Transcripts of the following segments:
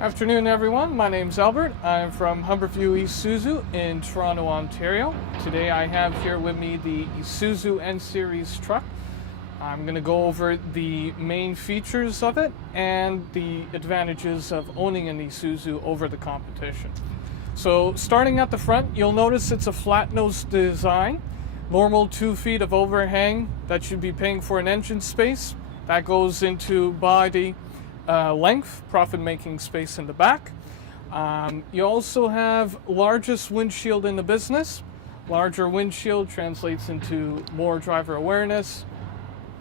Afternoon, everyone. My name's Albert. I'm from Humberview, Isuzu in Toronto, Ontario. Today I have here with me the Isuzu N-Series truck. I'm going to go over the main features of it and the advantages of owning an Isuzu over the competition. So starting at the front, you'll notice it's a flat nose design. Normal 2 feet of overhang that should be paying for an engine space. That goes into body length, profit-making space in the back. You also have largest windshield in the business. Larger windshield translates into more driver awareness,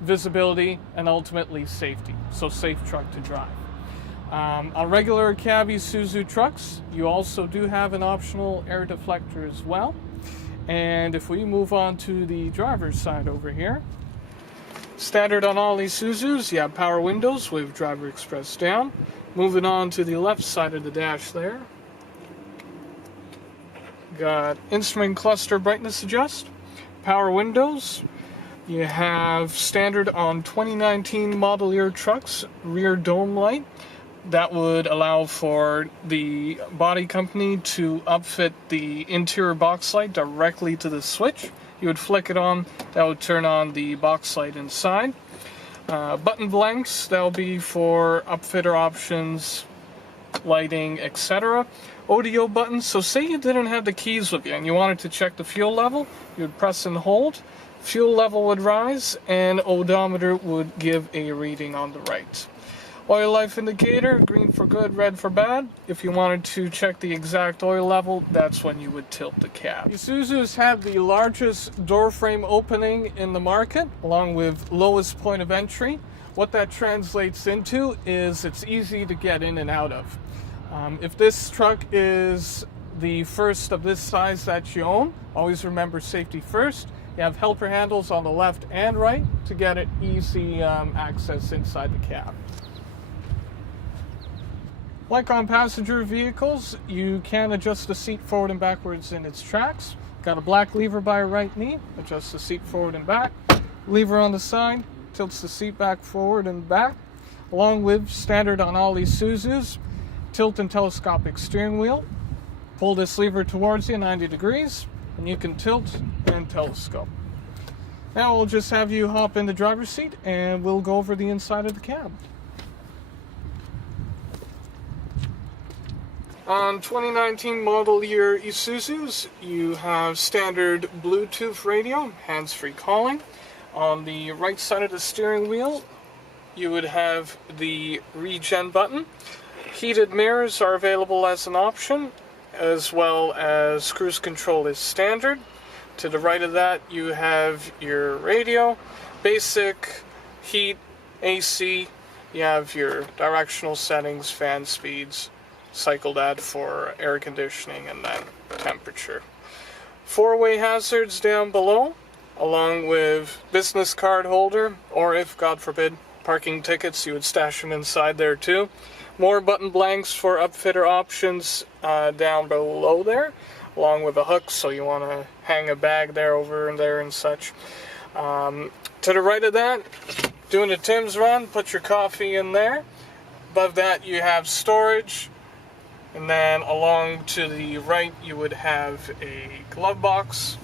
visibility, and ultimately safety. So safe truck to drive. On regular cab Isuzu trucks, you also do have an optional air deflector as well. And if we move on to the driver's side over here, standard on all Isuzus, you have power windows with driver express down. Moving on to the left side of the dash there, got instrument cluster brightness adjust, power windows. You have standard on 2019 model year trucks, rear dome light. That would allow for the body company to upfit the interior box light directly to the switch. You would flick it on, that would turn on the box light inside. Button blanks, that'll be for upfitter options, lighting, etc. Audio buttons, so say you didn't have the keys with you and you wanted to check the fuel level, you would press and hold. Fuel level would rise and odometer would give a reading on the right. Oil life indicator, green for good, red for bad. If you wanted to check the exact oil level, that's when you would tilt the cab. Isuzus have the largest door frame opening in the market, along with lowest point of entry. What that translates into is it's easy to get in and out of. If this truck is the first of this size that you own, always remember safety first. You have helper handles on the left and right to get it easy access inside the cab. Like on passenger vehicles, you can adjust the seat forward and backwards in its tracks. Got a black lever by your right knee, adjusts the seat forward and back. Lever on the side, tilts the seat back forward and back. Along with standard on all Isuzus, tilt and telescopic steering wheel. Pull this lever towards you 90 degrees, and you can tilt and telescope. Now we'll just have you hop in the driver's seat and we'll go over the inside of the cab. On 2019 model year Isuzus, you have standard Bluetooth radio, hands-free calling. On the right side of the steering wheel, you would have the regen button. Heated mirrors are available as an option, as well as cruise control is standard. To the right of that, you have your radio, basic, heat, AC. You have your directional settings, fan speeds, cycle that for air conditioning, and then temperature. Four-way hazards down below, along with business card holder, or if, God forbid, parking tickets, you would stash them inside there too. More button blanks for upfitter options down below there, along with a hook, so you want to hang a bag there over and there and such. To the right of that, doing a Tim's run, put your coffee in there. Above that you have storage. And then along to the right, you would have a glove box.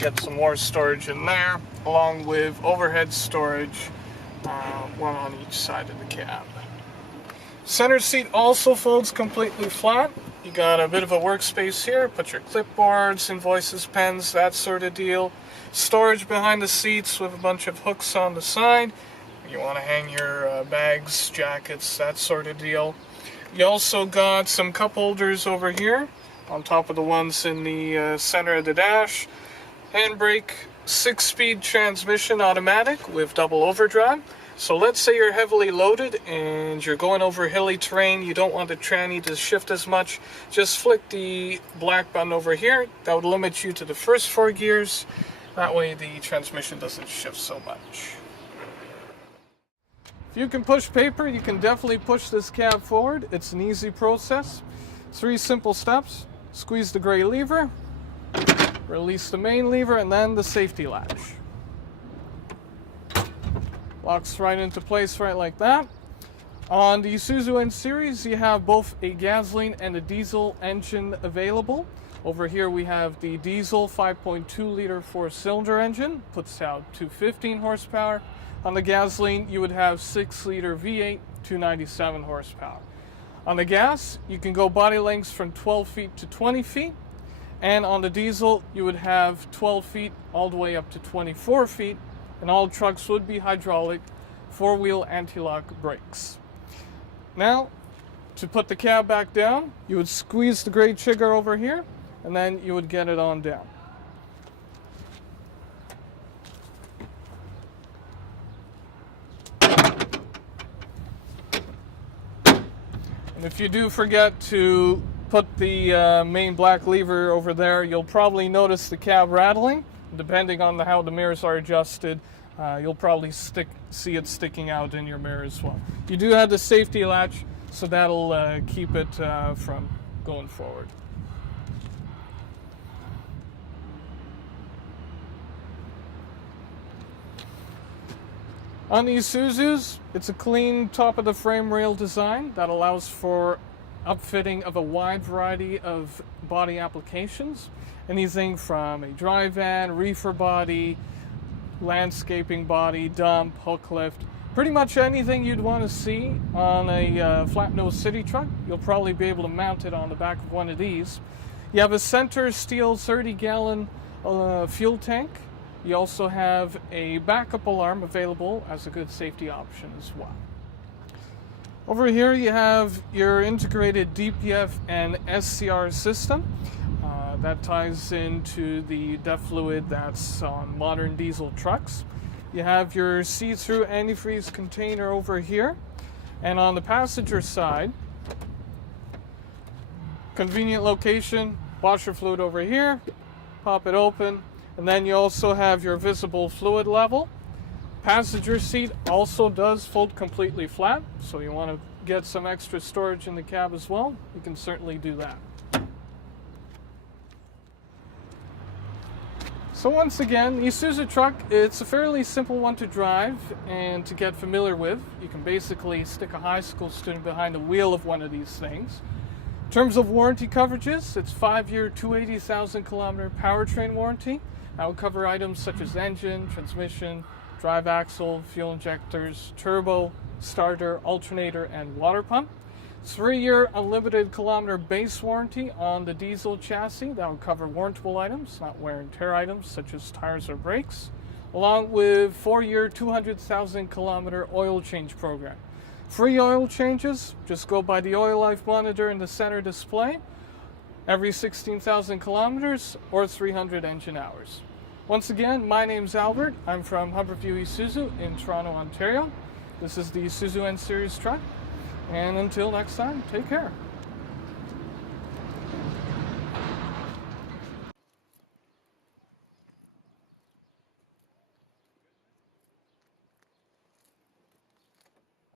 Get some more storage in there, along with overhead storage, one on each side of the cab. Center seat also folds completely flat. You got a bit of a workspace here. Put your clipboards, invoices, pens, that sort of deal. Storage behind the seats with a bunch of hooks on the side. You want to hang your bags, jackets, that sort of deal. You also got some cup holders over here on top of the ones in the center of the dash. Handbrake, 6-speed transmission automatic with double overdrive. So let's say you're heavily loaded and you're going over hilly terrain, you don't want the tranny to shift as much, just flick the black button over here. That would limit you to the first 4 gears. That way the transmission doesn't shift so much. If you can push paper, you can definitely push this cab forward. It's an easy process. 3 simple steps. Squeeze the gray lever, release the main lever, and then the safety latch. Locks right into place right like that. On the Isuzu N Series, you have both a gasoline and a diesel engine available. Over here we have the diesel 5.2 liter 4-cylinder engine, puts out 215 horsepower. On the gasoline, you would have 6 liter V8, 297 horsepower. On the gas, you can go body lengths from 12 feet to 20 feet. And on the diesel, you would have 12 feet all the way up to 24 feet. And all trucks would be hydraulic, 4-wheel anti-lock brakes. Now, to put the cab back down, you would squeeze the gray trigger over here, and then you would get it on down. And if you do forget to put the main black lever over there, you'll probably notice the cab rattling. Depending on how the mirrors are adjusted, you'll probably see it sticking out in your mirror as well. You do have the safety latch, so that'll keep it from going forward. On the Isuzus, it's a clean top of the frame rail design that allows for upfitting of a wide variety of body applications. Anything from a dry van, reefer body, landscaping body, dump, hook lift, pretty much anything you'd want to see on a flat nose city truck, you'll probably be able to mount it on the back of one of these. You have a center steel 30-gallon fuel tank. You also have a backup alarm available as a good safety option as well. Over here you have your integrated DPF and SCR system. That ties into the DEF fluid that's on modern diesel trucks. You have your see-through antifreeze container over here. And on the passenger side, convenient location, washer fluid over here, pop it open, and then you also have your visible fluid level. Passenger seat also does fold completely flat, so you want to get some extra storage in the cab as well, you can certainly do that. So once again, the Isuzu truck, it's a fairly simple one to drive and to get familiar with. You can basically stick a high school student behind the wheel of one of these things. In terms of warranty coverages, it's 5-year, 280,000 kilometer powertrain warranty. That will cover items such as engine, transmission, drive axle, fuel injectors, turbo, starter, alternator, and water pump. 3-year unlimited kilometer base warranty on the diesel chassis. That will cover warrantable items, not wear and tear items such as tires or brakes, along with 4-year 200,000 kilometer oil change program. Free oil changes, just go by the oil life monitor in the center display, every 16,000 kilometers or 300 engine hours. Once again, my name's Albert. I'm from Humberview, Isuzu in Toronto, Ontario. This is the Isuzu N Series truck. And until next time, take care.